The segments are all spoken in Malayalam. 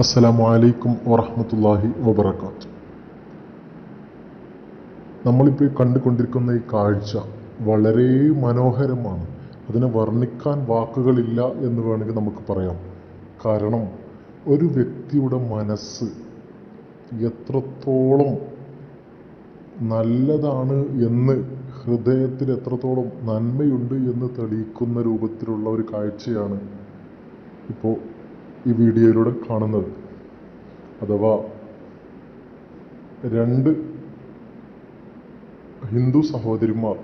അസ്സലാമു അലൈക്കും വറഹ്മത്തുള്ളാഹി വബറകാത്ത്. നമ്മളിപ്പോൾ കണ്ടുകൊണ്ടിരിക്കുന്ന ഈ കാഴ്ച വളരെ മനോഹരമാണ്. അതിനെ വർണിക്കാൻ വാക്കുകളില്ല എന്ന് വേണമെങ്കിൽ നമുക്ക് പറയാം. കാരണം ഒരു വ്യക്തിയുടെ മനസ്സ് എത്രത്തോളം നല്ലതാണ് എന്ന് ഹൃദയത്തിൽ എത്രത്തോളം നന്മയുണ്ട് എന്ന് തെളിയിക്കുന്ന രൂപത്തിലുള്ള ഒരു കാഴ്ചയാണ് ഇപ്പോൾ ഈ വീഡിയോയിലൂടെ കാണുന്നത്. അഥവാ രണ്ട് ഹിന്ദു സഹോദരിമാർ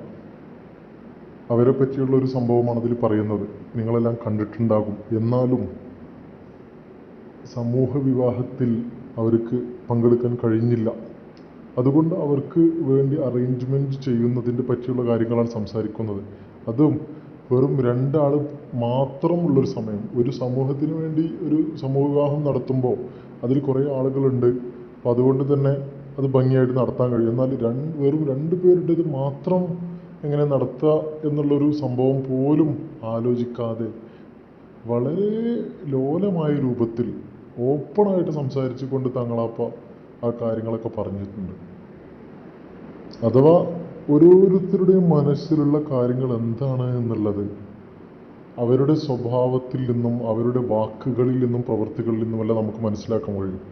അവരെ പറ്റിയുള്ള ഒരു സംഭവമാണ് അതിൽ പറയുന്നത്. നിങ്ങളെല്ലാം കണ്ടിട്ടുണ്ടാകും. എന്നാലും സമൂഹ വിവാഹത്തിൽ അവർക്ക് പങ്കെടുക്കാൻ കഴിഞ്ഞില്ല. അതുകൊണ്ട് അവർക്ക് വേണ്ടി അറേഞ്ച്മെന്റ് ചെയ്യുന്നതിന്റെ പറ്റിയുള്ള കാര്യങ്ങളാണ് സംസാരിക്കുന്നത്. അതും വെറും രണ്ടാൾ മാത്രമുള്ളൊരു സമയം. ഒരു സമൂഹത്തിന് വേണ്ടി ഒരു സമൂഹ വിവാഹം നടത്തുമ്പോൾ അതിൽ കുറേ ആളുകളുണ്ട്. അപ്പോൾ അതുകൊണ്ട് തന്നെ അത് ഭംഗിയായിട്ട് നടത്താൻ കഴിയും. എന്നാൽ രണ്ട് വെറും രണ്ട് പേരുടേത് മാത്രം എങ്ങനെ നടത്തുക എന്നുള്ളൊരു സംഭവം പോലും ആലോചിക്കാതെ വളരെ ലോലമായ രൂപത്തിൽ ഓപ്പണായിട്ട് സംസാരിച്ചു കൊണ്ട് തങ്ങളാപ്പ ആ കാര്യങ്ങളൊക്കെ പറഞ്ഞിട്ടുണ്ട്. അഥവാ ഓരോരുത്തരുടെയും മനസ്സിലുള്ള കാര്യങ്ങൾ എന്താണ് എന്നുള്ളത്? അവരുടെ സ്വഭാവത്തിൽ നിന്നും അവരുടെ വാക്കുകളിൽ നിന്നും പ്രവൃത്തികളിൽ നിന്നുമെല്ലാം നമുക്ക് മനസ്സിലാക്കാൻ കഴിയും.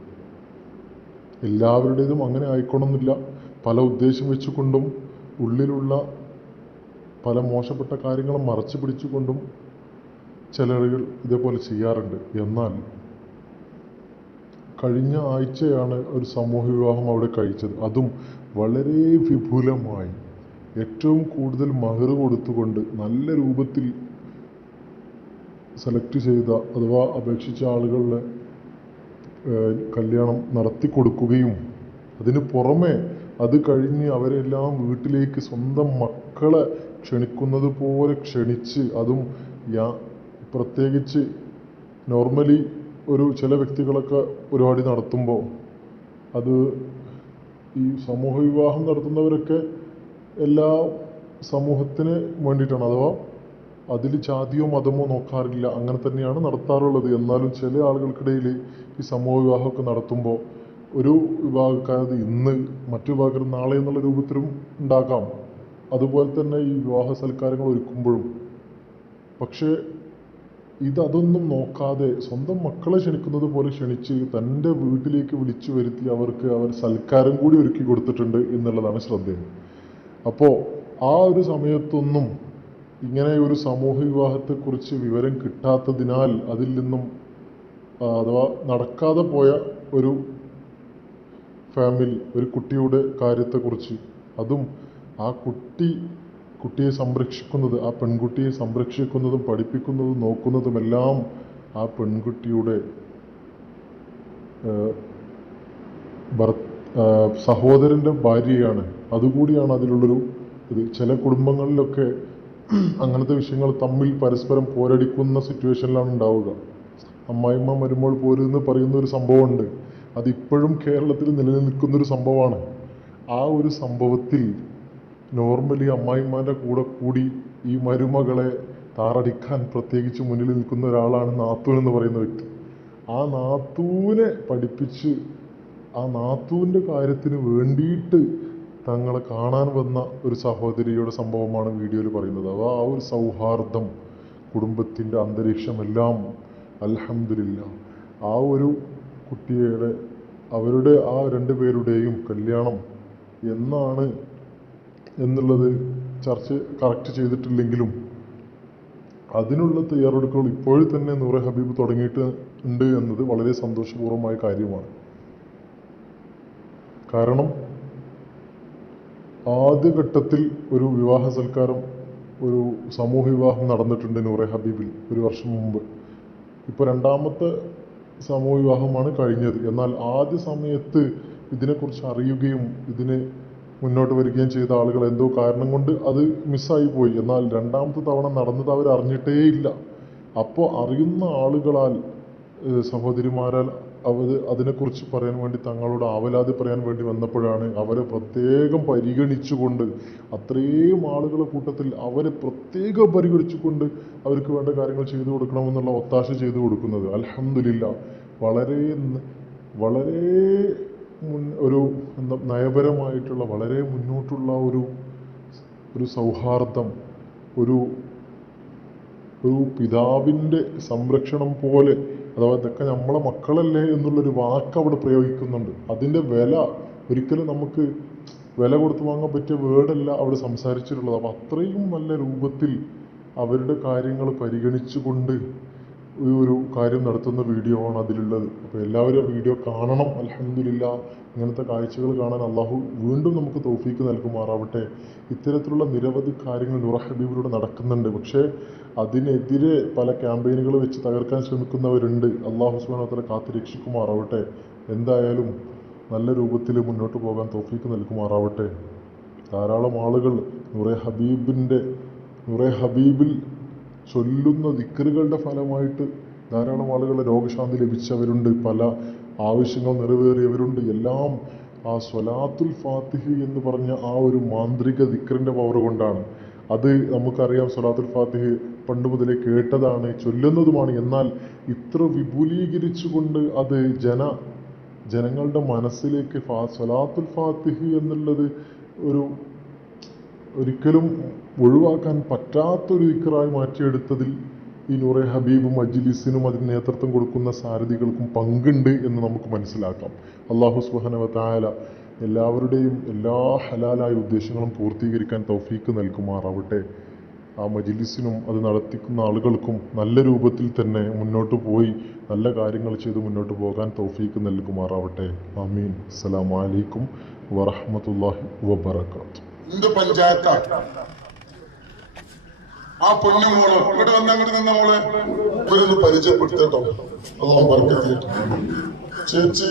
എല്ലാവരുടേതും അങ്ങനെ ആയിക്കോണമെന്നില്ല പല ഉദ്ദേശം വെച്ചുകൊണ്ടും ഉള്ളിലുള്ള പല മോശപ്പെട്ട കാര്യങ്ങളും മറച്ചു പിടിച്ചുകൊണ്ടും ചിലരുകൾ ഇതേപോലെ ചെയ്യാറുണ്ട്. എന്നാൽ കഴിഞ്ഞ ആഴ്ചയാണ് ഒരു സമൂഹ വിവാഹം അവിടെ കഴിച്ചത്. അതും വളരെ വിപുലമായി. ഏറ്റവും കൂടുതൽ മഹർ കൊടുത്തുകൊണ്ട് നല്ല രൂപത്തിൽ സെലക്ട് ചെയ്ത അഥവാ അപേക്ഷിച്ച ആളുകളുടെ കല്യാണം നടത്തി കൊടുക്കുകയും അതിന് പുറമെ അത് കഴിഞ്ഞ് അവരെല്ലാം വീട്ടിലേക്ക് സ്വന്തം മക്കളെ ക്ഷണിക്കുന്നത് പോലെ ക്ഷണിച്ച് അതും യാ പ്രത്യേകിച്ച് നോർമലി ഒരു ചില വ്യക്തികളൊക്കെ പരിപാടി നടത്തുമ്പോൾ അത് ഈ സമൂഹ വിവാഹം നടത്തുന്നവരൊക്കെ എല്ലാ സമൂഹത്തിന് വേണ്ടിയിട്ടാണ്. അഥവാ അതിൽ ജാതിയോ മതമോ നോക്കാറില്ല. അങ്ങനെ തന്നെയാണ് നടത്താറുള്ളത്. എന്നാലും ചില ആളുകൾക്കിടയിൽ ഈ സമൂഹ വിവാഹമൊക്കെ നടത്തുമ്പോൾ ഒരു വിഭാഗക്കാരത് ഇന്ന് മറ്റു വിഭാഗക്കാർ നാളെ എന്നുള്ള രൂപത്തിലും ഉണ്ടാക്കാം അതുപോലെ തന്നെ ഈ വിവാഹ സൽക്കാരങ്ങൾ ഒരുക്കുമ്പോഴും. പക്ഷേ ഇത് അതൊന്നും നോക്കാതെ സ്വന്തം മക്കളെ ക്ഷണിക്കുന്നത് പോലെ ക്ഷണിച്ച് തന്റെ വീട്ടിലേക്ക് വിളിച്ചു വരുത്തി അവർക്ക് അവർ സൽക്കാരം കൂടി ഒരുക്കി കൊടുത്തിട്ടുണ്ട് എന്നുള്ളതാണ് ശ്രദ്ധേയം. അപ്പോൾ ആ ഒരു സമയത്തൊന്നും ഇങ്ങനെ ഒരു സമൂഹ വിവാഹത്തെക്കുറിച്ച് വിവരം കിട്ടാത്തതിനാൽ അതിൽ നിന്നും അഥവാ നടക്കാതെ പോയ ഒരു ഫാമിലി ഒരു കുട്ടിയുടെ കാര്യത്തെക്കുറിച്ച് അതും ആ കുട്ടി കുട്ടിയെ സംരക്ഷിക്കുന്നത് ആ പെൺകുട്ടിയെ സംരക്ഷിക്കുന്നതും പഠിപ്പിക്കുന്നതും നോക്കുന്നതുമെല്ലാം ആ പെൺകുട്ടിയുടെ സഹോദരന്റെ ഭാര്യയാണ്. അതുകൂടിയാണ് അതിലുള്ളൊരു ഇത്. ചില കുടുംബങ്ങളിലൊക്കെ അങ്ങനത്തെ വിഷയങ്ങൾ തമ്മിൽ പരസ്പരം പോരടിക്കുന്ന സിറ്റുവേഷനിലാണ് ഉണ്ടാവുക. അമ്മായിമ്മ വരുമ്പോൾ പോരുന്ന് പറയുന്ന ഒരു സംഭവമുണ്ട്. അതിപ്പോഴും കേരളത്തിൽ നിലനിൽക്കുന്നൊരു സംഭവമാണ്. ആ ഒരു സംഭവത്തിൽ നോർമലി അമ്മായിമാരുടെ കൂടെ കൂടി ഈ മരുമകളെ താറടിക്കാൻ പ്രത്യേകിച്ച് മുന്നിൽ നിൽക്കുന്ന ഒരാളാണ് നാത്തൂൻ എന്ന് പറയുന്ന വ്യക്തി. ആ നാത്തൂനെ പഠിപ്പിച്ച് ആ നാത്തൂന്റെ കാര്യത്തിന് വേണ്ടിയിട്ട് തങ്ങളെ കാണാൻ വന്ന ഒരു സഹോദരിയുടെ സംഭവമാണ് വീഡിയോയിൽ പറയുന്നത്. അഥവാ ആ ഒരു സൗഹാർദ്ദം കുടുംബത്തിന്റെ അന്തരീക്ഷമെല്ലാം അലഹമില്ല ആ ഒരു കുട്ടിയുടെ അവരുടെ ആ രണ്ടു പേരുടെയും കല്യാണം എന്നാണ് എന്നുള്ളത് ചർച്ച കറക്റ്റ് ചെയ്തിട്ടില്ലെങ്കിലും അതിനുള്ള തയ്യാറെടുപ്പുകൾ ഇപ്പോഴും തന്നെ നൂറെ ഹബീബ് തുടങ്ങിയിട്ട് ഉണ്ട് എന്നത് വളരെ സന്തോഷപൂർവമായ കാര്യമാണ്. കാരണം ആദ്യഘട്ടത്തിൽ ഒരു വിവാഹ സൽക്കാരം ഒരു സമൂഹ വിവാഹം നടന്നിട്ടുണ്ട് നൂറെ ഹബീബിൽ ഒരു വർഷം മുമ്പ്. ഇപ്പോൾ രണ്ടാമത്തെ സമൂഹ വിവാഹമാണ് കഴിഞ്ഞത്. എന്നാൽ ആദ്യ സമയത്ത് ഇതിനെക്കുറിച്ച് അറിയുകയും ഇതിന് മുന്നോട്ട് വരികയും ചെയ്ത ആളുകൾ എന്തോ കാരണം കൊണ്ട് അത് മിസ്സായി പോയി. എന്നാൽ രണ്ടാമത്തെ തവണ നടന്നത് അവർ അറിഞ്ഞിട്ടേ ഇല്ല. അപ്പോൾ അറിയുന്ന ആളുകളാൽ സഹോദരിമാരാൽ അവർ അതിനെക്കുറിച്ച് പറയാൻ വേണ്ടി തങ്ങളോട് ആവലാതി പറയാൻ വേണ്ടി വന്നപ്പോഴാണ് അവരെ പ്രത്യേകം പരിഗണിച്ചുകൊണ്ട് അത്രയും ആളുകളെ കൂട്ടത്തിൽ അവരെ പ്രത്യേകം പരിഗണിച്ചുകൊണ്ട് അവർക്ക് വേണ്ട കാര്യങ്ങൾ ചെയ്തു കൊടുക്കണമെന്നുള്ള ഒത്താശ ചെയ്തു കൊടുക്കുന്നത്. അലഹമില്ല വളരെ വളരെ മുൻ ഒരു എന്താ നയപരമായിട്ടുള്ള വളരെ മുന്നോട്ടുള്ള ഒരു ഒരു സൗഹാർദ്ദം ഒരു ഒരു പിതാവിന്റെ സംരക്ഷണം പോലെ അഥവാ ഇതൊക്കെ നമ്മളെ മക്കളല്ലേ എന്നുള്ളൊരു വാക്ക് അവിടെ പ്രയോഗിക്കുന്നുണ്ട്. അതിന്റെ വില ഒരിക്കലും നമുക്ക് വില കൊടുത്ത് വാങ്ങാൻ പറ്റിയ വേർഡല്ല അവിടെ സംസാരിച്ചിട്ടുള്ളത്. അപ്പം അത്രയും നല്ല രൂപത്തിൽ അവരുടെ കാര്യങ്ങൾ പരിഗണിച്ചുകൊണ്ട് ഒരു കാര്യം നടത്തുന്ന വീഡിയോ ആണ് അതിലുള്ളത്. അപ്പോൾ എല്ലാവരും വീഡിയോ കാണണം. അലഹമില്ല ഇങ്ങനത്തെ കാഴ്ചകൾ കാണാൻ അള്ളാഹു വീണ്ടും നമുക്ക് തോഫീക്ക് നൽകുമാറാവട്ടെ. ഇത്തരത്തിലുള്ള നിരവധി കാര്യങ്ങൾ നൂറ ഹബീബിലൂടെ നടക്കുന്നുണ്ട്. പക്ഷേ അതിനെതിരെ പല ക്യാമ്പയിനുകൾ വെച്ച് തകർക്കാൻ ശ്രമിക്കുന്നവരുണ്ട്. അള്ളാഹു സുബാനത്തല കാത്തു രക്ഷിക്കുമാറാവട്ടെ. എന്തായാലും നല്ല രൂപത്തിൽ മുന്നോട്ട് പോകാൻ തോഫീക്ക് നൽകുമാറാവട്ടെ. ധാരാളം ആളുകൾ നൂറെ ഹബീബിന്റെ നൂറെ ഹബീബിൽ ചൊല്ലുന്ന ദിക്കറുകളുടെ ഫലമായിട്ട് ധാരാളം ആളുകൾ രോഗശാന്തി ലഭിച്ചവരുണ്ട്. പല ആവശ്യങ്ങൾ നിറവേറിയവരുണ്ട്. എല്ലാം ആ സ്വലാത്തുൽ ഫാത്തിഹ് എന്ന് പറഞ്ഞ ആ ഒരു മാന്ത്രിക ദിക്കറിന്റെ പവർ കൊണ്ടാണ്. അത് നമുക്കറിയാം സ്വലാത്തുൽ ഫാത്തിഹ് പണ്ട് മുതലേ കേട്ടതാണ് ചൊല്ലുന്നതുമാണ്. എന്നാൽ ഇത്ര വിപുലീകരിച്ചുകൊണ്ട് അത് ജന ജനങ്ങളുടെ മനസ്സിലേക്ക് ഫാ സ്വലാത്തുൽ ഫാത്തിഹ് എന്നുള്ളത് ഒരു ഒരിക്കലും ഒഴിവാക്കാൻ പറ്റാത്തൊരു ദിക്കറായി മാറ്റിയെടുത്തതിൽ ഈ നൂറെ ഹബീബും അജിലിസിനും അതിന് നേതൃത്വം കൊടുക്കുന്ന സാരഥികൾക്കും പങ്കുണ്ട് എന്ന് നമുക്ക് മനസ്സിലാക്കാം. അള്ളാഹു സുഹന തായാല എല്ലാവരുടെയും എല്ലാ ഹലാലായ ഉദ്ദേശങ്ങളും പൂർത്തീകരിക്കാൻ തൗഫീക്ക് നൽകുമാറാവട്ടെ. ആ മജിലിസിനും അത് നടത്തിക്കുന്ന ആളുകൾക്കും നല്ല രൂപത്തിൽ തന്നെ മുന്നോട്ട് പോയി നല്ല കാര്യങ്ങൾ ചെയ്ത് മുന്നോട്ട് പോകാൻ തൗഫീക്ക് നൽകുമാറാവട്ടെ. അമീൻ അസ്സലാമലൈക്കും വറഹമത്തല്ലാഹി വബറകാതുഹു. എന്ത് പഞ്ചായത്താ? ആ പൊന്നു മോൾ ഇവിടെ വന്ന അങ്ങോട്ട് നിന്ന മോൾ. ഇവരൊന്ന് പരിചയപ്പെടുത്തട്ടോ. അള്ളാഹു ബർക്കത്തിലിട്ട് ചേച്ചി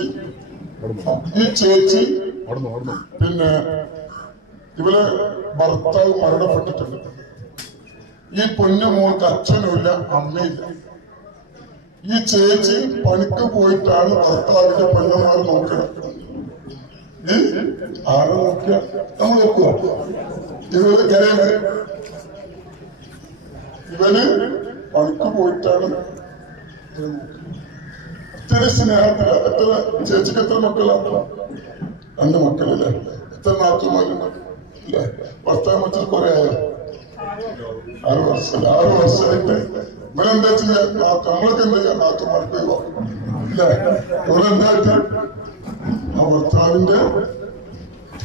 ഈ ചേച്ചി പിന്നെ ഇവർ ഭർത്താവ് മരണപ്പെട്ടിട്ടുണ്ട്. ഈ പൊന്നു മോൾക്ക് അച്ഛനുമില്ല അമ്മയില്ല. ഈ ചേച്ചി പണിക്ക് പോയിട്ടാണ് ഭർത്താവിന്റെ പെണ്ണുമാർ നോക്കുന്നത് ഈ ആരെ നോക്കിയ നമ്മൾ നോക്കുക ഇവർ കരയാണ് ഇവന് പണിക്ക് പോയിട്ടാണ് ഇത്തിരി സ്നേഹത്തില. എത്ര ചേച്ചിക്ക് എത്ര മക്കളാണ് രണ്ട് മക്കളല്ലേ? എത്ര നാത്തുമാരുണ്ട് ഇല്ലേ ഭർത്താവ് മറ്റൊരു കുറെ ആയോ ആറ് വർഷം. ആറ് വർഷമായിട്ട് ഇവരെന്താ വെച്ചാൽ നമ്മളൊക്കെ എന്താ ചെയ്യാം നാട്ടുമാർക്ക് ഇല്ലേ ഇവരെന്തായിട്ട് ആ ഭർത്താവിന്റെ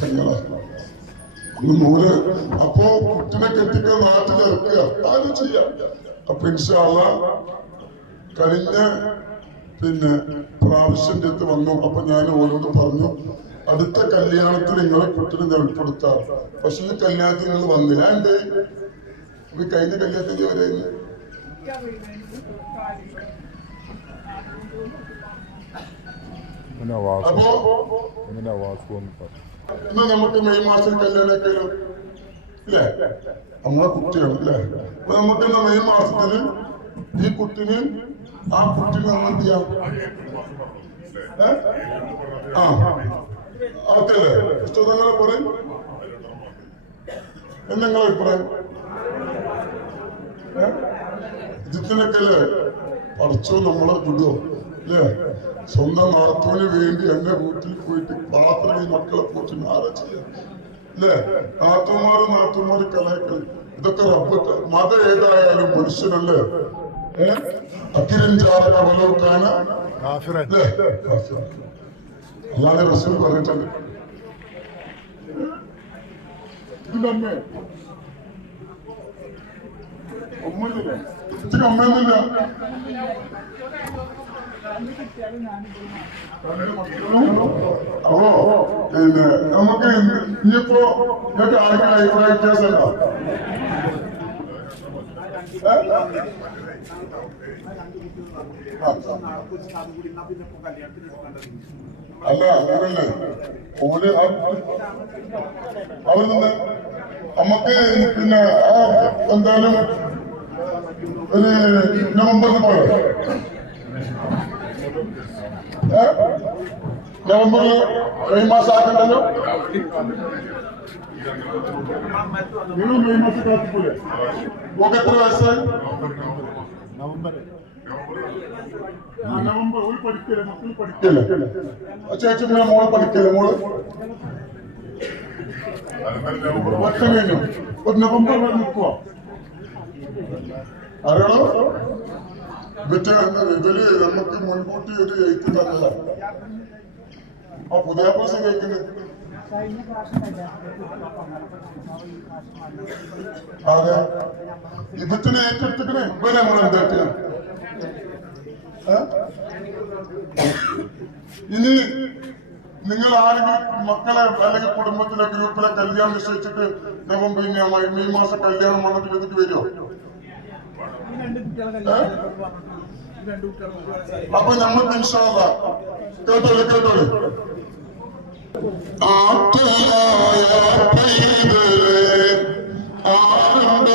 പെങ്ങളാണ് നൂൽ അപ്പോ കുട്ടിനെ കെട്ടിക്ക നാട്ടിൽ ഇറക്കുക. ആരും ചെയ്യാം. അപ്പൊ ഇൻഷാള്ള കഴിഞ്ഞ പിന്നെ പ്രാവശ്യന്റെ അടുത്ത് വന്നു. അപ്പൊ ഞാൻ ഓരോട് പറഞ്ഞു. അടുത്ത കല്യാണത്തിൽ നിങ്ങളെ കുട്ടിനെ ഞാൻ ഉൾപ്പെടുത്താം. പക്ഷെ ഈ കല്യാണത്തിൽ നിങ്ങൾ വന്നില്ല. എന്തേ? കഴിഞ്ഞ കല്യാണത്തിന് വരെയായിരുന്നു എന്ന് നമുക്ക് മെയ് മാസം കല്യാണമൊക്കെ ഇല്ലേ നമ്മളെ കുട്ടിയാണ് ഇല്ലേ അപ്പൊ നമുക്ക് ഇന്ന് മെയ് മാസത്തിന് ഈ കുട്ടിന് ആ കുട്ടിനെ നമ്മൾ എന്ത് ചെയ്യാം? ആ ഓക്കെ പുസ്തകങ്ങളെ പറയും എന്തെങ്കിലും അഭിപ്രായം ഏ? ഇതിനൊക്കെ അല്ലേ പഠിച്ചോ നമ്മളെ വിടുവോ അല്ലേ സ്വന്തം നാത്തൂന് വേണ്ടി എന്റെ വീട്ടിൽ പോയിട്ട് ഈ മക്കളെ പോറ്റി ആരാ ചെയ്യാം. അല്ലേ നാത്തുമാര് നാത്തുമാര് കലയക്കൽ ഇതൊക്കെ റബ്ബ് മത ഏതായാലും മനുഷ്യനല്ലേ? ഏഹ് അക്കിരഞ്ചാറ അവലോകാന. അല്ലേ അല്ലാതെ റസൂൽ പറഞ്ഞിട്ടുണ്ട്. ഇതിന്റെ അമ്മേ അപ്പോ പിന്നെ നമുക്ക് ഇനിയിപ്പോ ഇതൊക്കെ ആർക്കും അഭിപ്രായ വ്യത്യാസമുണ്ടോ അല്ല അങ്ങനല്ലേ അവർ നിന്ന് നമുക്ക് പിന്നെ എന്തായാലും ഒരു നവംബറിൽ പോലെ? നവംബറിൽ മെയ് മാസം ആക്കണ്ടല്ലോ നിങ്ങൾ മെയ് മാസം കാത്തിക്കൂലേ ഓക്കെ എത്ര വയസ്സായി? November November. ഒരു പഠിക്കല്ലേ? മക്കൾ പഠിക്കല്ലേ? ചേച്ചി പിന്നെ മോളെ പഠിക്കല്ലേ? മോൾ? ഒറ്റ കഴിഞ്ഞു? നവംബർ വരെ മറ്റേ ഇവർ നമുക്ക് മുൻകൂട്ടി ഒരു എഴുത്ത് തന്നല്ല ആ പുതിയ പ്രാവശ്യം കല്യാണം അതെ ഇതിന് ഏറ്റെടുത്തിക്കണേ ഇപ്പൊ നമ്മൾ എന്താ ഇനി നിങ്ങൾ ആരെങ്കിലും മക്കളെ അല്ലെങ്കിൽ കുടുംബത്തിലെ ഗ്രൂപ്പിലെ കല്യാണം നിശ്ചയിച്ചിട്ട് ആ മെയ് മാസം കല്യാണം വന്നിട്ട് വരുമോ രണ്ട് കുട്ടികളെ കല്യാണം രണ്ട് കുട്ടികളെ അപ്പൊ നമ്മൾ ഇൻഷാല്ല കേട്ടോളൂ കേട്ടോളൂ. ആനന്ദ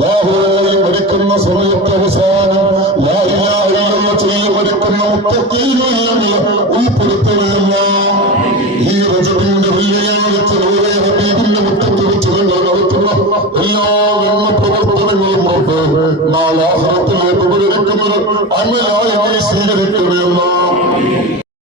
ലാഹുവായി മരിക്കുന്ന സമയത്ത് അവസാനം മുത്തക്കീലുള്ള ഉൾപ്പെടുത്തുകയല്ല. ഈ രജതിന്റെ വെള്ളിയാഴ്ച ഹബീബിന്റെ മുറ്റത്ത് വെച്ച് നിങ്ങൾ നടത്തുന്ന എല്ലാ നന്മ പ്രവർത്തനങ്ങളും നാളാഹരത്തിലേക്ക് ഉപകരിക്കുന്നത് അമലായി നീ സ്വീകരിക്കുകയല്ല